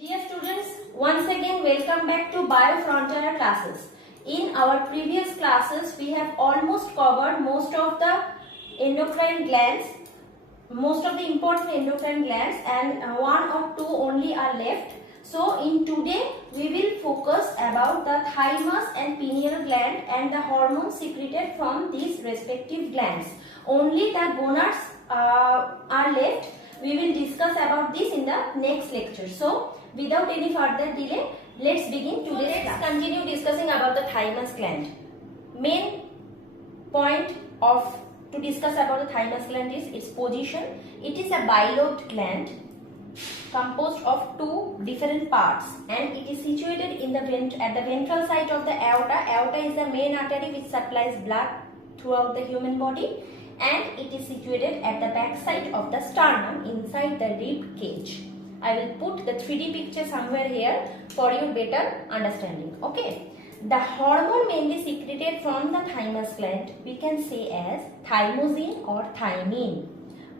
Dear students, once again welcome back to Biofrontier classes. In our previous classes, we have almost covered most of the endocrine glands, most of the important endocrine glands, and one or two only are left. So in today, we will focus about the thymus and pineal gland and the hormones secreted from these respective glands. Only the gonads are left. We will discuss about this in the next lecture. So without any further delay, let's begin today's class. Let's continue discussing about the thymus gland. Main point to discuss about the thymus gland is its position. It is a bilobed gland composed of two different parts, and it is situated in the at the ventral side of the aorta. Aorta is the main artery which supplies blood throughout the human body, and it is situated at the back side of the sternum inside the rib cage. I will put the 3D picture somewhere here for your better understanding. Okay. The hormone mainly secreted from the thymus gland we can say as thymosin or thymine.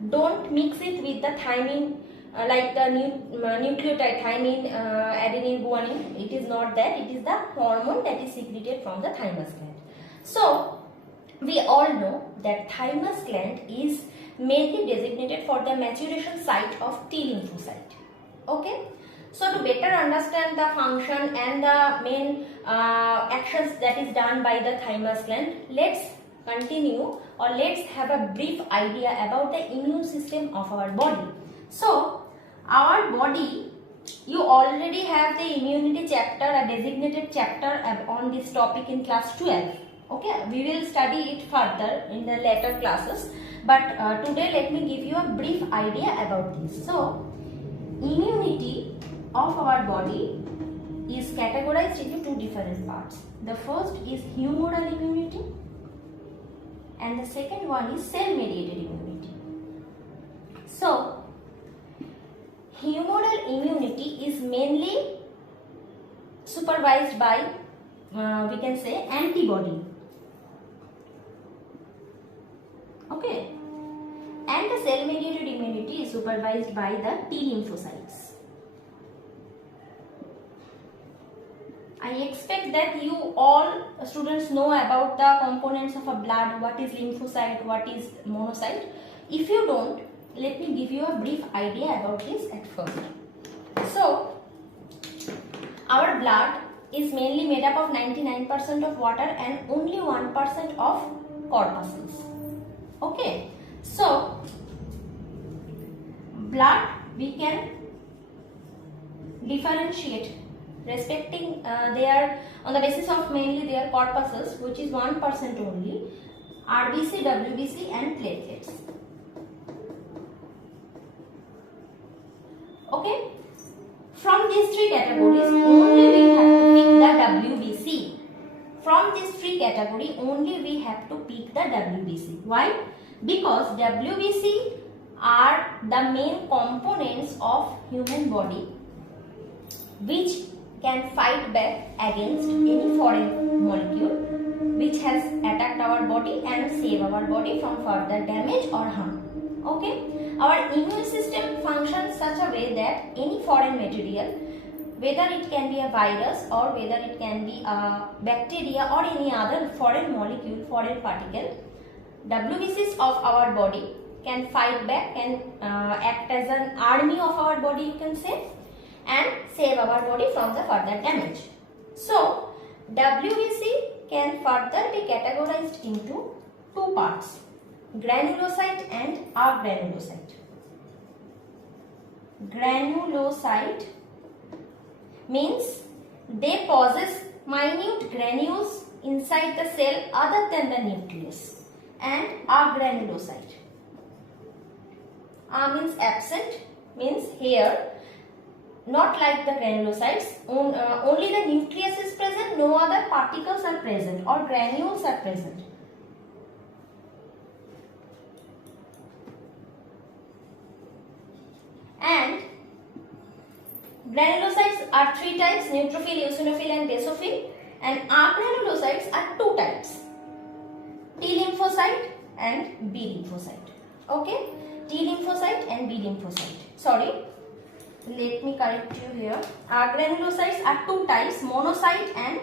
Don't mix it with the thymine like the nucleotide thymine, adenine, guanine. It is not that. It is the hormone that is secreted from the thymus gland. So we all know that thymus gland is mainly designated for the maturation site of T lymphocyte. Okay. So to better understand the function and the main actions that is done by the thymus gland, let's continue or let's have a brief idea about the immune system of our body. So our body, you already have the immunity chapter, a designated chapter on this topic in class 12. Okay, we will study it further in the later classes, but today let me give you a brief idea about this. So immunity of our body is categorized into two different parts. The first is humoral immunity and the second one is cell mediated immunity. So humoral immunity is mainly supervised by we can say antibody. Okay, and the cell mediated immunity is supervised by the T lymphocytes. I expect that you all students know about the components of a blood, what is lymphocyte, what is monocyte. If you don't, let me give you a brief idea about this at first. So our blood is mainly made up of 99% of water and only 1% of corpuscles. Okay, so blood we can differentiate respecting their on the basis of mainly their corpuscles, which is 1% only, RBC, WBC and platelets. Okay, from these three categories only we have to pick the WBC. From these three categories only we have to pick the WBC. Why? Because WBC are the main components of human body which can fight back against any foreign molecule which has attacked our body and save our body from further damage or harm. Okay, our immune system functions such a way that any foreign material, whether it can be a virus or whether it can be a bacteria or any other foreign molecule, foreign particle, WBCs of our body can fight back and act as an army of our body, you can say, and save our body from the further damage. So WBC can further be categorized into two parts, granulocyte and agranulocyte. Granulocyte means they possess minute granules inside the cell other than the nucleus, and agranulocyte. Means absent, means here, not like the granulocytes, only the nucleus is present, no other particles are present or granules are present. And granulocytes are three types, neutrophil, eosinophil and basophil, and agranulocytes are two types, T lymphocyte and B lymphocyte. Okay, T lymphocyte and B lymphocyte. Sorry, let me correct you here. Granulocytes are two types, monocyte and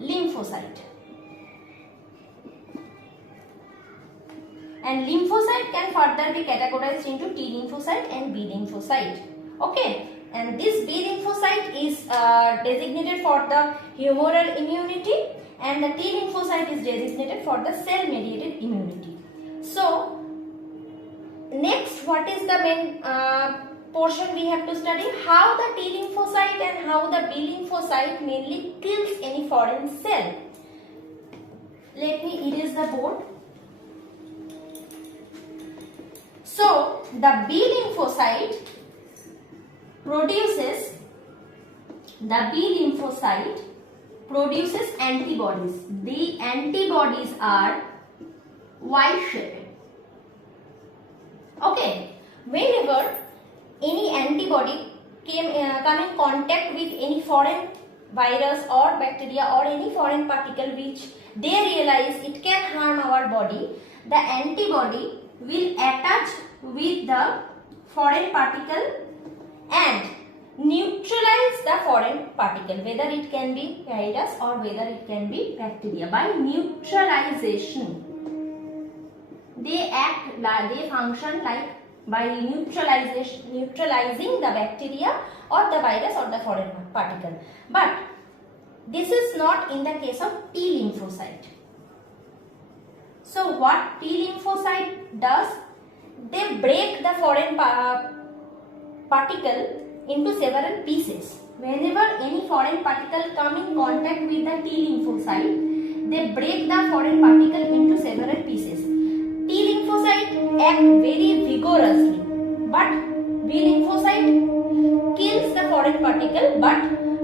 lymphocyte. And lymphocyte can further be categorized into T lymphocyte and B lymphocyte. Okay, and this B lymphocyte is designated for the humoral immunity, and the T lymphocyte is designated for the cell mediated immunity. So next, what is the main portion we have to study? How the T lymphocyte and how the B lymphocyte mainly kills any foreign cell. Let me erase the board. So the B lymphocyte produces antibodies. The antibodies are Y-shaped. Okay, whenever any antibody come in contact with any foreign virus or bacteria or any foreign particle which they realize it can harm our body, the antibody will attach with the foreign particle and neutralize the foreign particle, whether it can be virus or whether it can be bacteria. By neutralization, they function like by neutralizing the bacteria or the virus or the foreign particle. But this is not in the case of T lymphocyte. So what T lymphocyte does? They break the foreign particle into several pieces. Whenever any foreign particle come in contact with the T lymphocyte, they break the foreign particle into several pieces. T lymphocyte act very vigorously, but B lymphocyte kills the foreign particle, but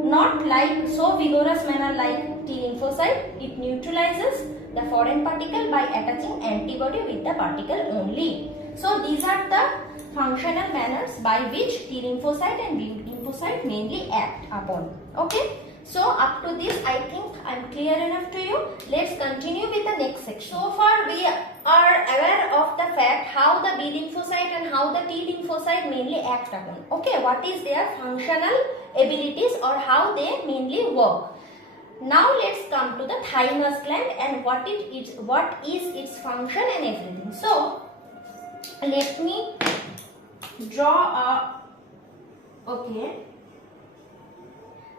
not like so vigorous manner like T lymphocyte. It neutralizes the foreign particle by attaching antibody with the particle only. So these are the functional manners by which T lymphocyte and B lymphocyte mainly act upon. Okay. So up to this, I think I am clear enough to you. Let's continue with the next section. So far we are aware of the fact how the B lymphocyte and how the T lymphocyte mainly act upon. Okay, what is their functional abilities or how they mainly work. Now let's come to the thymus gland and what is its function and everything. So let me draw a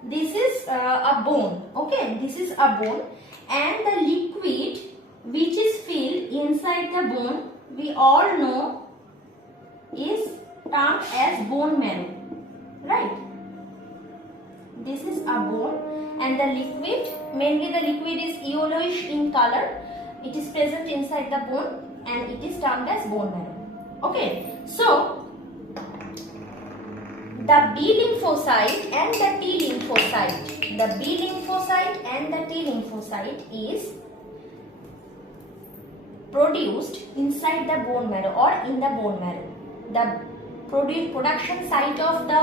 this is a bone. Okay, this is a bone, and the liquid which is filled inside the bone we all know is termed as bone marrow, right? This is a bone, and the liquid, mainly the liquid is yellowish in color. It is present inside the bone and it is termed as bone marrow. Okay, so the B lymphocyte and the T lymphocyte, the B lymphocyte and the T lymphocyte is produced inside the bone marrow or in the bone marrow. The production site of the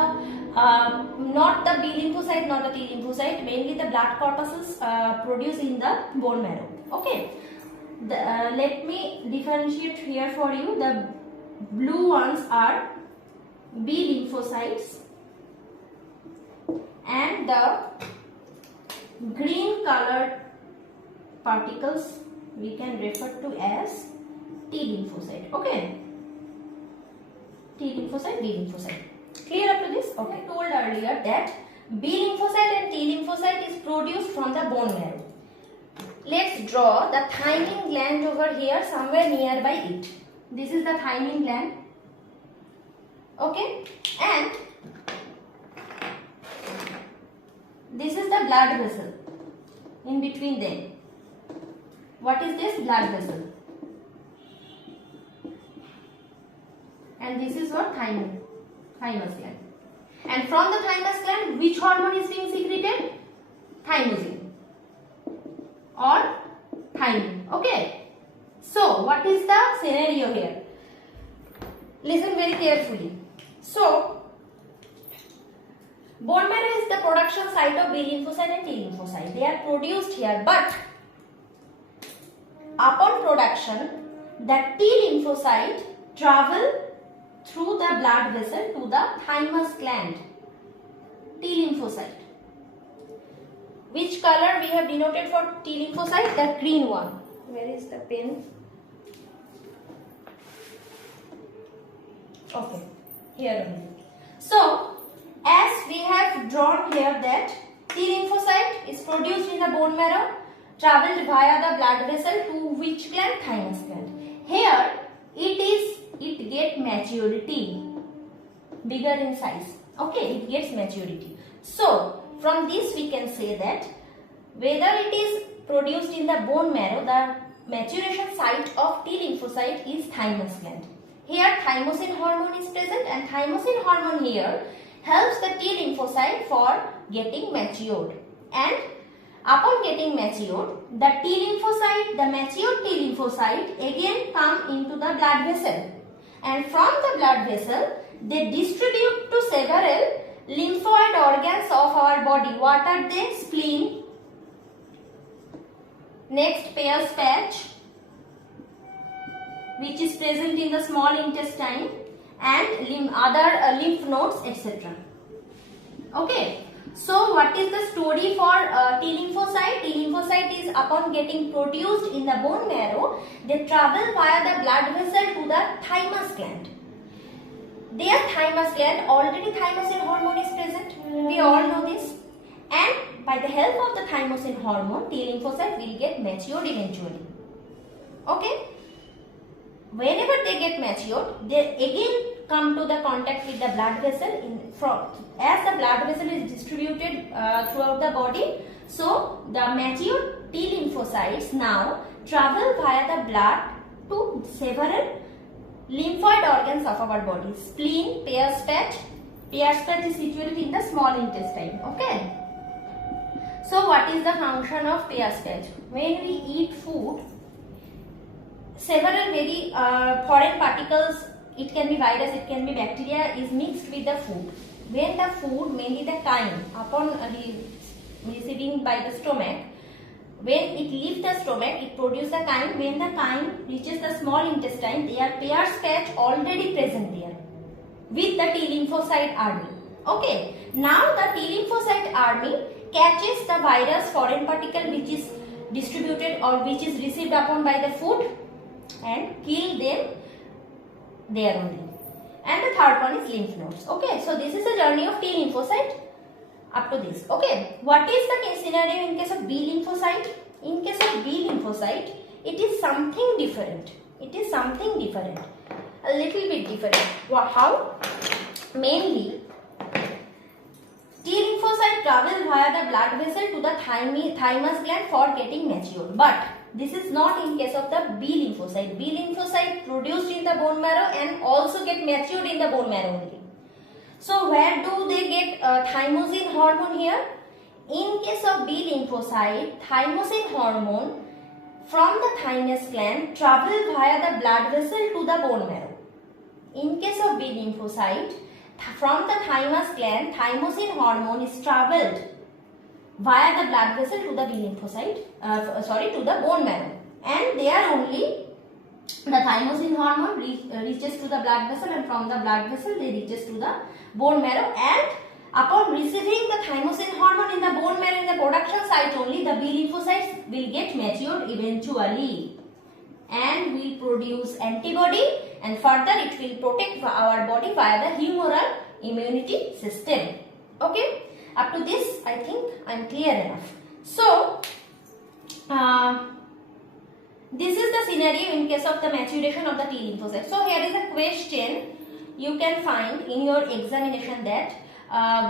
not the B lymphocyte, not the T lymphocyte, mainly the blood corpuscles produced in the bone marrow. Okay, let me differentiate here for you. The blue ones are B lymphocytes and the green colored particles we can refer to as T lymphocyte. Okay, T lymphocyte, B lymphocyte. Clear up to this? Okay. I told earlier that B lymphocyte and T lymphocyte is produced from the bone marrow. Let's draw the thymic gland over here somewhere nearby it. This is the thymic gland. Okay, and this is the blood vessel in between them. What is this? Blood vessel. And this is what? Thymus gland. And from the thymus gland, which hormone is being secreted? Thymosin or thymin. Okay. So, what is the scenario here? Listen very carefully. So, bone marrow is the production site of B lymphocyte and T lymphocyte. They are produced here, but upon production, the T lymphocyte travel through the blood vessel to the thymus gland, T lymphocyte. Which color we have denoted for T lymphocyte? The green one. Where is the pen? Okay, here only. So, as we have drawn here that T lymphocyte is produced in the bone marrow, travelled via the blood vessel to which gland? Thymus gland. Here, it get maturity, bigger in size. Okay, it gets maturity. So, from this we can say that whether it is produced in the bone marrow, the maturation site of T lymphocyte is thymus gland. Here thymosin hormone is present, and thymosin hormone here helps the T lymphocyte for getting matured. And upon getting matured, the matured T lymphocyte again come into the blood vessel. And from the blood vessel, they distribute to several lymphoid organs of our body. What are they? Spleen, next Peyer's patch, which is present in the small intestine, and other lymph nodes, etc. Okay. So, what is the story for T lymphocyte? T lymphocyte is upon getting produced in the bone marrow, they travel via the blood vessel to the thymus gland. Their thymus gland, already thymosin hormone is present. We all know this. And by the help of the thymosin hormone, T lymphocyte will get matured eventually. Okay. Whenever they get matured, they again come to the contact with the blood vessel. As the blood vessel is distributed throughout the body, so the matured T lymphocytes now travel via the blood to several lymphoid organs of our body. Spleen, Peyer's patch. Peyer's patch is situated in the small intestine. Okay. So what is the function of Peyer's patch? When we eat food, several very foreign particles, it can be virus, it can be bacteria, is mixed with the food. When the food, mainly the chyme, upon receiving by the stomach, when it leaves the stomach, it produces the chyme. When the chyme reaches the small intestine, there are Peyer's patch already present there with the T lymphocyte army. Okay, now the T lymphocyte army catches the virus, foreign particle which is distributed or which is received upon by the food, and kill them there only. And the third one is lymph nodes. Okay, so this is the journey of T lymphocyte up to this. Okay, what is the scenario in case of B lymphocyte? In case of B lymphocyte, it is something different. It is something different. A little bit different. How? Mainly, T lymphocyte travel via the blood vessel to the thymus gland for getting matured. But this is not in case of the B lymphocyte. B lymphocyte produced in the bone marrow and also get matured in the bone marrow only. So where do they get thymosin hormone here? In case of B lymphocyte, thymosin hormone from the thymus gland travel via the blood vessel to the bone marrow. In case of B lymphocyte, from the thymus gland, thymosin hormone is travelled via the blood vessel to the B lymphocyte, to the bone marrow, and there only the thymosin hormone reaches to the blood vessel, and from the blood vessel they reaches to the bone marrow, and upon receiving the thymosin hormone in the bone marrow in the production site only, the B lymphocytes will get matured eventually and will produce antibody, and further it will protect our body via the humoral immunity system. Okay. Up to this, I think I am clear enough. So, this is the scenario in case of the maturation of the T lymphocyte. So, here is a question you can find in your examination that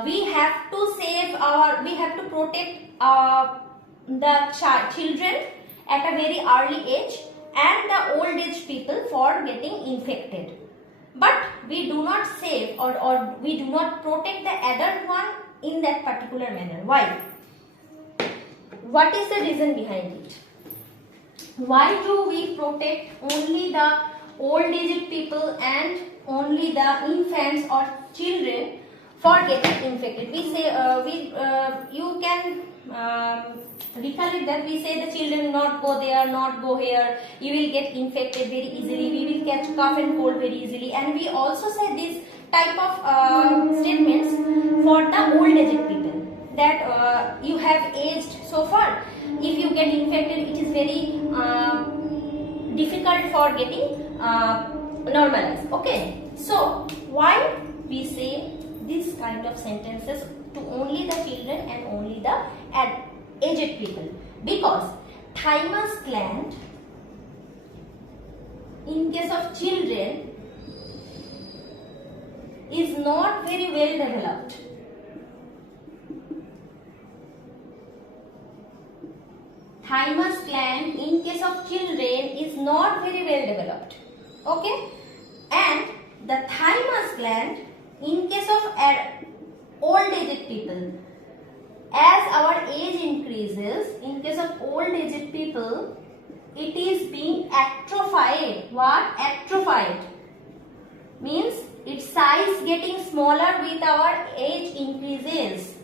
we have to protect the children at a very early age and the old age people for getting infected. But we do not save or we do not protect the adult one in that particular manner. Why? What is the reason behind it? Why do we protect only the old aged people and only the infants or children for getting infected? We say you can recollect that we say the children not go there, not go here, you will get infected very easily, we will catch cough and cold very easily, and we also say this type of statements for the old aged people, that you have aged so far, if you get infected it is very difficult for getting normalized. Okay, so why we say this kind of sentences to only the children and only the aged people? Because thymus gland in case of children is not very well developed. Thymus gland in case of children is not very well developed. Okay, and the thymus gland in case of old aged people, as our age increases, in case of old aged people, it is being atrophied. What? Atrophied means its size getting smaller with our age increases.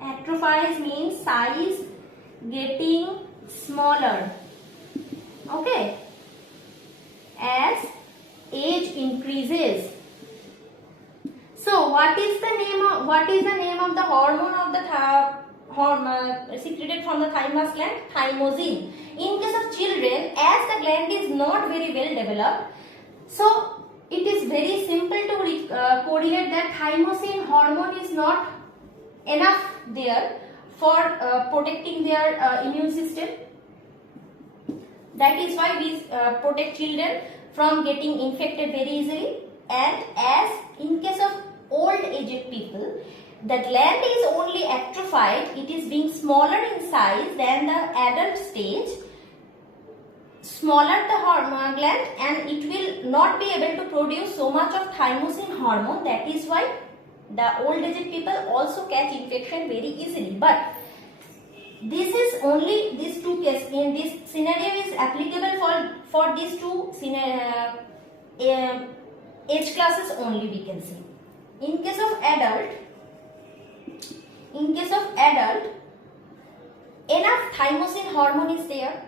Atrophies means size getting smaller. Okay, as age increases. So what is the name of the hormone of the secreted from the thymus gland? Thymosin. In case of children, as the gland is not very well developed, so it is very simple to correlate that thymosin hormone is not enough there for protecting their immune system. That is why we protect children from getting infected very easily. And as in case of old aged people, the gland is only atrophied, it is being smaller in size than the adult stage, smaller the hormone gland, and it will not be able to produce so much of thymosin hormone. That is why the old aged people also catch infection very easily. But this is only these two cases. In this scenario is applicable for these two age classes only, we can see. In case of adult, enough thymosin hormone is there.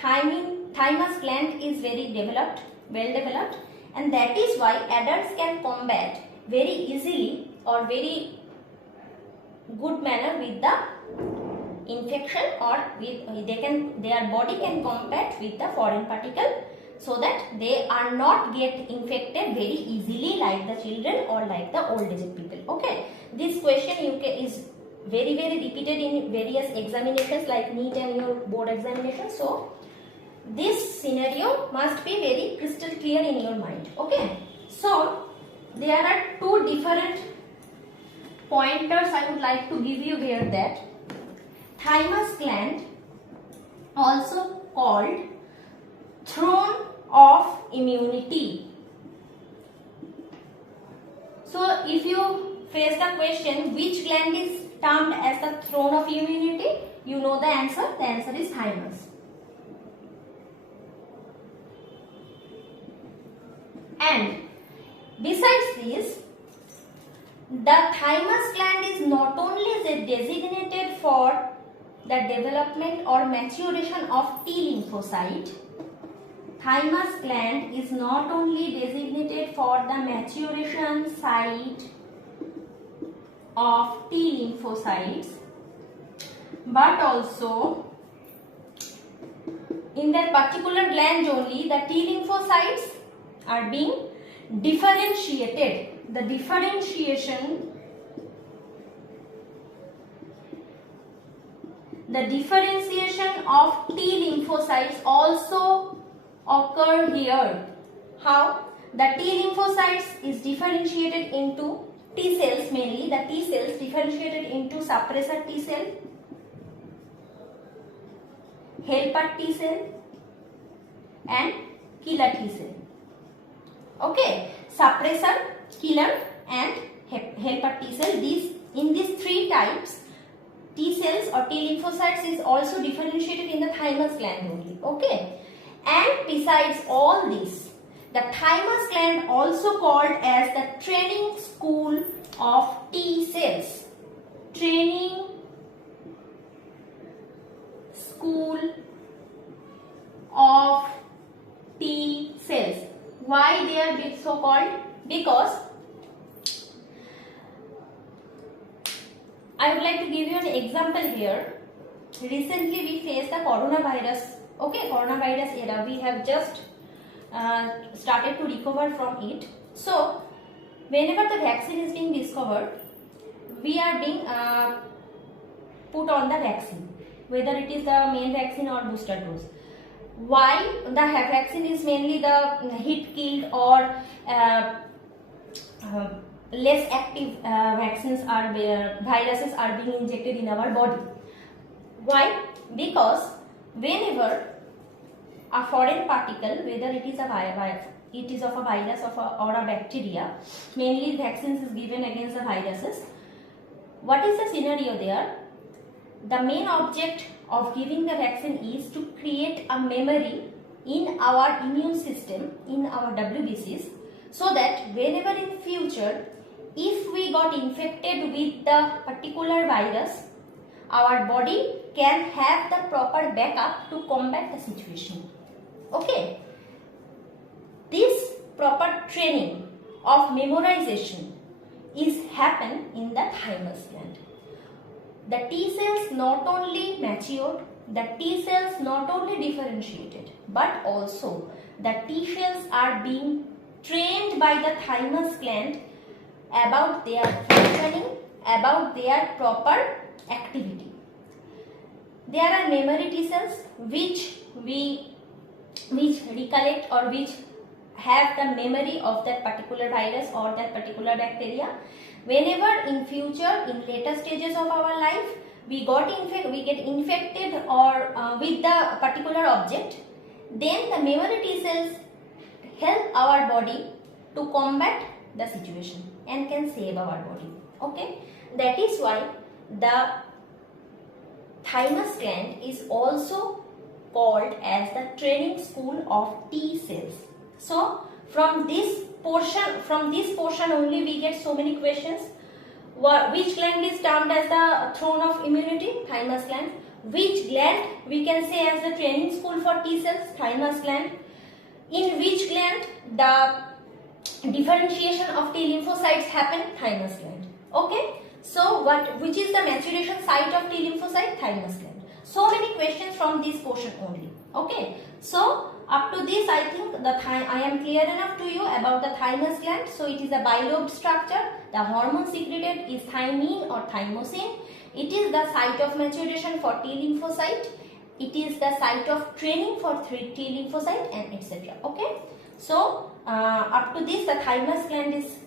Thymus gland is very developed, well developed, and that is why adults can combat very easily or very good manner with the infection, or their body can combat with the foreign particle, so that they are not get infected very easily like the children or like the old aged people. Okay, this question is very repeated in various examinations like NEET and your board examination. So this scenario must be very crystal clear in your mind. Okay, so there are two different pointers I would like to give you here. That thymus gland, also called throne of immunity. So if you face the question which gland is termed as the throne of immunity, you know the answer. The answer is thymus. And besides this, the thymus gland is not only designated for the development or maturation of T lymphocyte. Thymus gland is not only designated for the maturation site of T lymphocytes, but also in that particular gland only the T lymphocytes are being differentiated. The differentiation of T lymphocytes also occur here. How? The T lymphocytes is differentiated into T cells, mainly the T cells differentiated into suppressor T cell, helper T cell and killer T cell. Okay, suppressor, killer and helper T cell. In these three types, T cells or T lymphocytes is also differentiated in the thymus gland only. Okay, and besides all this, the thymus gland also called as the training school of T cells. Training I would like to give you an example here. Recently we faced the coronavirus. Okay, coronavirus era. We have just started to recover from it. So whenever the vaccine is being discovered, we are being put on the vaccine, whether it is the main vaccine or booster dose. Why the vaccine is mainly the heat killed or less active vaccines are viruses are being injected in our body. Why? Because whenever a foreign particle, whether it is a it is of a virus or a bacteria, mainly vaccines is given against the viruses. What is the scenario there? The main object of giving the vaccine is to create a memory in our immune system, in our WBCs, so that whenever in future, if we got infected with the particular virus, our body can have the proper backup to combat the situation. Okay. This proper training of memorization is happen in the thymus gland. The T cells not only matured, the T cells not only differentiated, but also the T cells are being trained by the thymus gland about their functioning, about their proper activity. There are memory T cells which recollect or which have the memory of that particular virus or that particular bacteria. Whenever in future, in later stages of our life, we get infected or with the particular object, then the memory T cells help our body to combat the situation and can save our body. Okay, that is why the thymus gland is also called as the training school of T cells. So from this portion only we get so many questions. Which gland is termed as the throne of immunity? Thymus gland. Which gland we can say as the training school for T cells? Thymus gland. In which gland the differentiation of T lymphocytes happen? Thymus gland. Okay. So which is the maturation site of T lymphocyte? Thymus gland. So many questions from this portion only. Okay. So up to this, I think I am clear enough to you about the thymus gland. So it is a bilobed structure. The hormone secreted is thymine or thymosin. It is the site of maturation for T lymphocyte. It is the site of training for T lymphocyte and etc. Okay. So up to this, the thymus gland is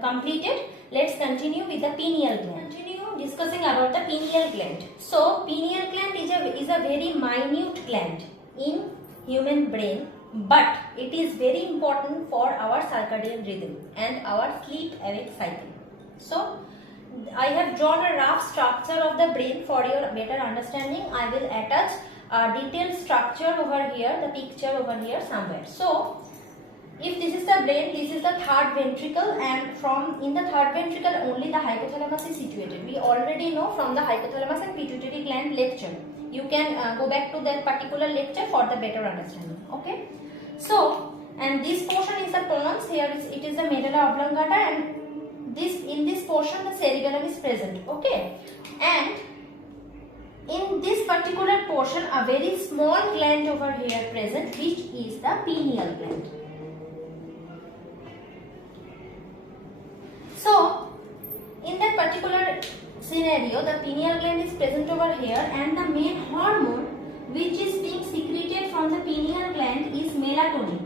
completed. Let's continue with the pineal gland. Continue discussing about the pineal gland. So pineal gland is a very minute gland in human brain, but it is very important for our circadian rhythm and our sleep awake cycle. So I have drawn a rough structure of the brain for your better understanding. I will attach a detailed structure over here, the picture over here somewhere. So if this is the brain, this is the third ventricle, and from in the third ventricle only the hypothalamus is situated. We already know from the hypothalamus and pituitary gland lecture. You can go back to that particular lecture for the better understanding. Okay. So, and this portion is the pons. Here it is the medulla oblongata, and in this portion the cerebellum is present. Okay. And in this particular portion a very small gland over here present, which is the pineal gland. So in that particular scenario, the pineal gland is present over here, and the main hormone which is being secreted from the pineal gland is melatonin.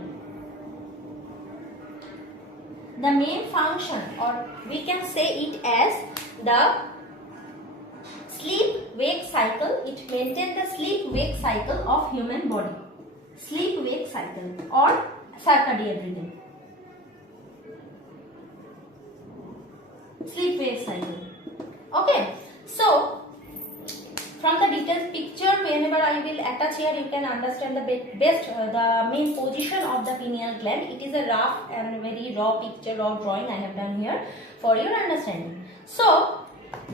The main function, or we can say it as the sleep-wake cycle. It maintains the sleep-wake cycle of human body. Sleep-wake cycle or circadian rhythm. Sleep-wake cycle. Okay, so from the detailed picture, whenever I will attach here, you can understand the the main position of the pineal gland. It is a rough and very raw picture, raw drawing I have done here for your understanding. So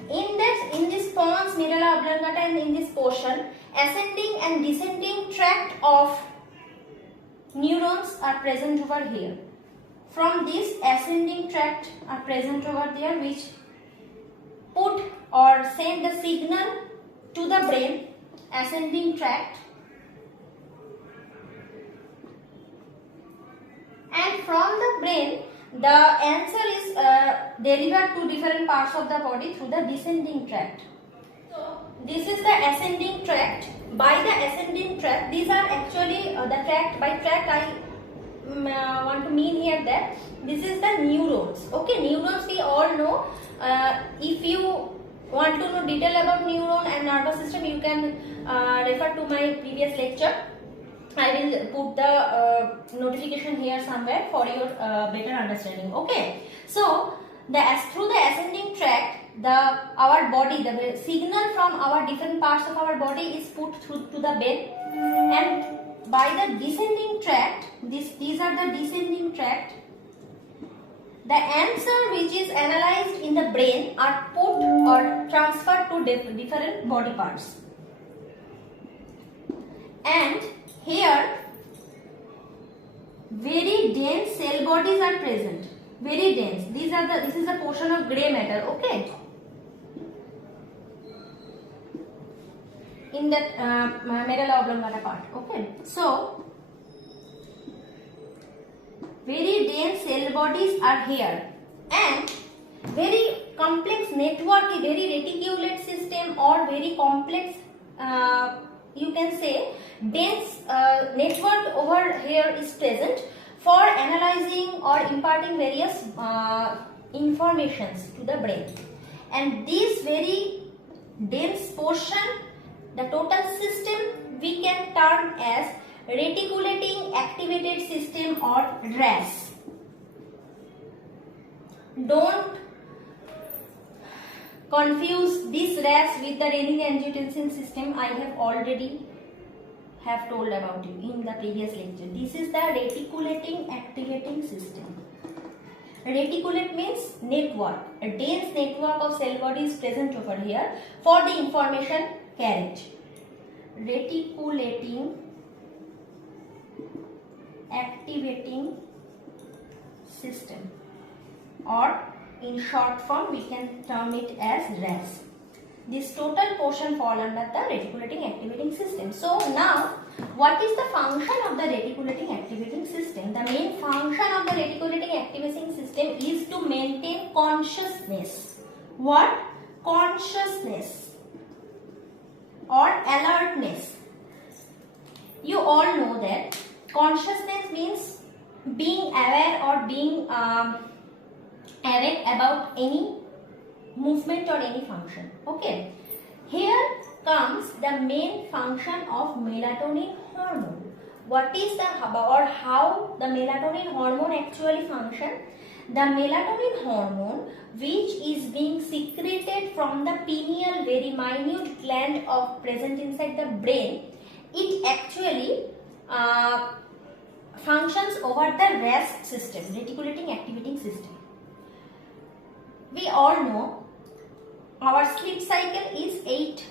in this pons, medulla oblongata, and in this portion, ascending and descending tract of neurons are present over here. From this ascending tract are present over there, which put or send the signal to the brain, ascending tract, and from the brain the answer is delivered to different parts of the body through the descending tract. So this is the ascending tract. By the ascending tract, these are actually the tract. By tract I want to mean here that this is the neurons. Okay, neurons we all know. If you want to know detail about neuron and nervous system, you can refer to my previous lecture. I will put the notification here somewhere for your better understanding. Okay, so through the ascending tract, our body, the signal from our different parts of our body is put through to the brain, and by the descending tract, these are the descending tract. The answer which is analyzed in the brain are put or transferred to different body parts, and here very dense cell bodies are present. Very dense. This is a portion of grey matter. Okay. In that medulla oblongata part. Okay. So very dense cell bodies are here, and very complex network, very reticulate system or very complex you can say dense network over here is present for analyzing or imparting various informations to the brain. And this very dense portion, the total system, we can term as reticulating activated system or RAS. Don't confuse this RAS with the renin-angiotensin system. I have already told about you in the previous lecture. This is the reticulating activating system. Reticulate means network. A dense network of cell body is present over here for the information carried. Reticulating activating system, or in short form we can term it as RAS. This total portion fall under the reticulating activating system. So now, what is the function of the reticulating activating system? The main function of the reticulating activating system is to maintain consciousness. What? Consciousness or alertness. You all know that consciousness means being aware or being awake about any movement or any function. Okay, here comes the main function of melatonin hormone. What is the or how the melatonin hormone actually function? The melatonin hormone, which is being secreted from the pineal, very minute gland of present inside the brain, it actually functions over the RAS system, reticulating activating system. We all know our sleep cycle is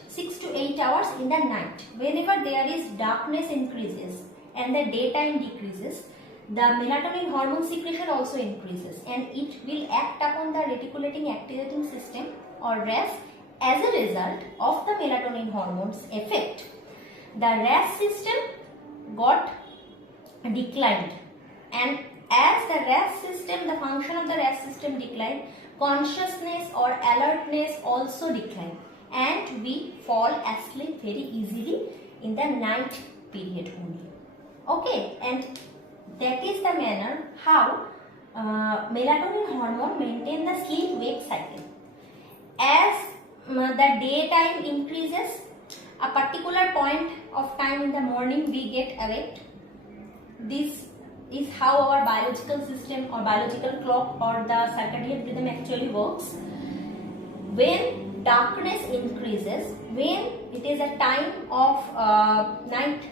6 to 8 hours in the night. Whenever there is darkness increases and the daytime decreases, the melatonin hormone secretion also increases, and it will act upon the reticulating activating system or RAS. As a result of the melatonin hormone's effect, the RAS system got declined, and as the RAS system, the function of the RAS system declined, consciousness or alertness also decline, and we fall asleep very easily in the night period only. Okay, and that is the manner how melatonin hormone maintain the sleep-wake cycle. As the daytime increases, a particular point of time in the morning we get awake. This is how our biological system or biological clock or the circadian rhythm actually works. When darkness increases, when it is a time of night,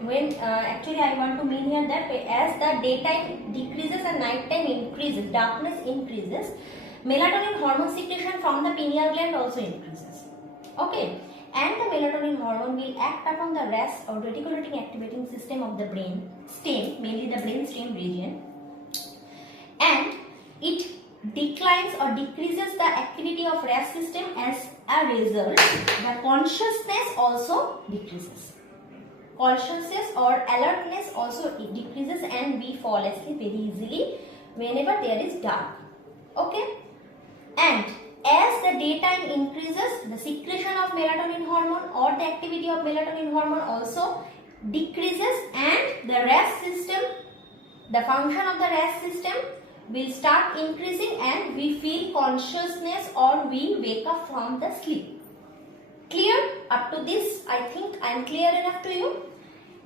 when actually I want to mean here that as the daytime decreases and nighttime increases, darkness increases, melatonin hormone secretion from the pineal gland also increases. Okay, and the melatonin hormone will act upon the RAS or reticulating activating system of the brain stem, mainly the brain stem region, and it declines or decreases the activity of RAS system. As a result, the consciousness also decreases. Consciousness or alertness also decreases, and we fall asleep very easily whenever there is dark. Okay? And as the daytime increases, the secretion of melatonin hormone or the activity of melatonin hormone also decreases, and the RAS system, the function of the RAS system will start increasing, and we feel consciousness or we wake up from the sleep. Clear? Up to this, I think I am clear enough to you.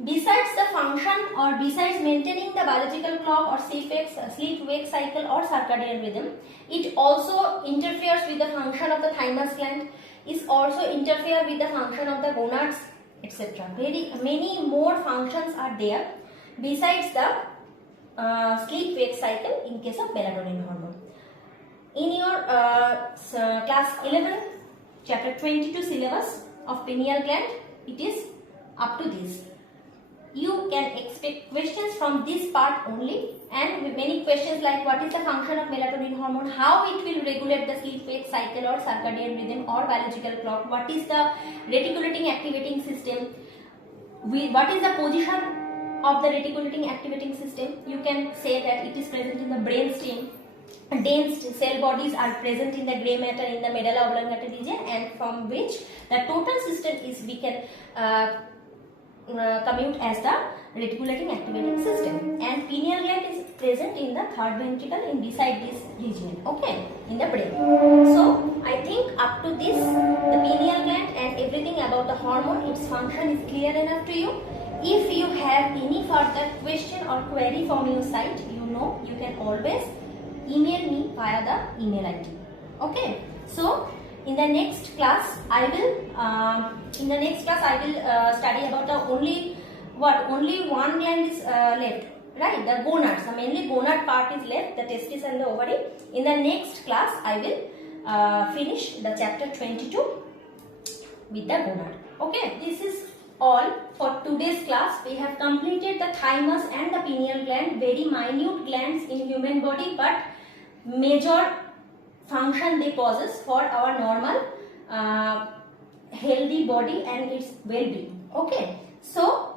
Besides the function, or besides maintaining the biological clock or sleep-wake cycle or circadian rhythm, it also interferes with the function of the thymus gland, is also interfere with the function of the gonads, etc. Many more functions are there besides the sleep-wake cycle in case of melatonin hormone. In your class 11, chapter 22 syllabus of pineal gland, it is up to this. You can expect questions from this part only, and many questions like what is the function of melatonin hormone, how it will regulate the sleep-wake cycle or circadian rhythm or biological clock, what is the reticulating activating system, what is the position of the reticulating activating system. You can say that it is present in the brainstem. Dense cell bodies are present in the grey matter in the medulla oblongata region, and from which the total system is, we can commute as the reticulating activating system, and pineal gland is present in the third ventricle in beside this region, okay, in the brain. So I think up to this, the pineal gland and everything about the hormone, its function is clear enough to you. If you have any further question or query from your side, you know you can always email me via the email ID. Okay, so in the next class I will study about the only one gland is left, right? The gonads, the mainly gonad part is left, the testis and the ovary. In the next class I will finish the chapter 22 with the gonad. Okay, this is all for today's class. We have completed the thymus and the pineal gland, very minute glands in human body, but major function they possess for our normal healthy body and its well-being. Okay, so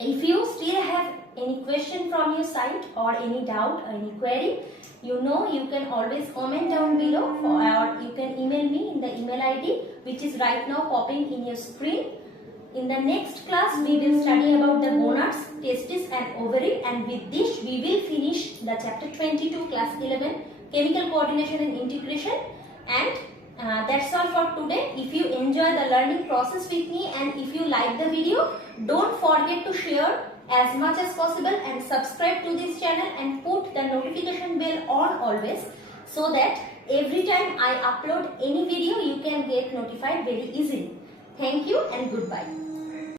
if you still have any question from your side or any doubt or any query, you know you can always comment down below, or you can email me in the email ID which is right now popping in your screen. In the next class we will study about the gonads, testis and ovary, and with this we will finish the chapter 22 class 11, chemical coordination and integration. And that's all for today. If you enjoy the learning process with me and if you like the video, don't forget to share as much as possible and subscribe to this channel and put the notification bell on always, so that every time I upload any video you can get notified very easily. Thank you and goodbye.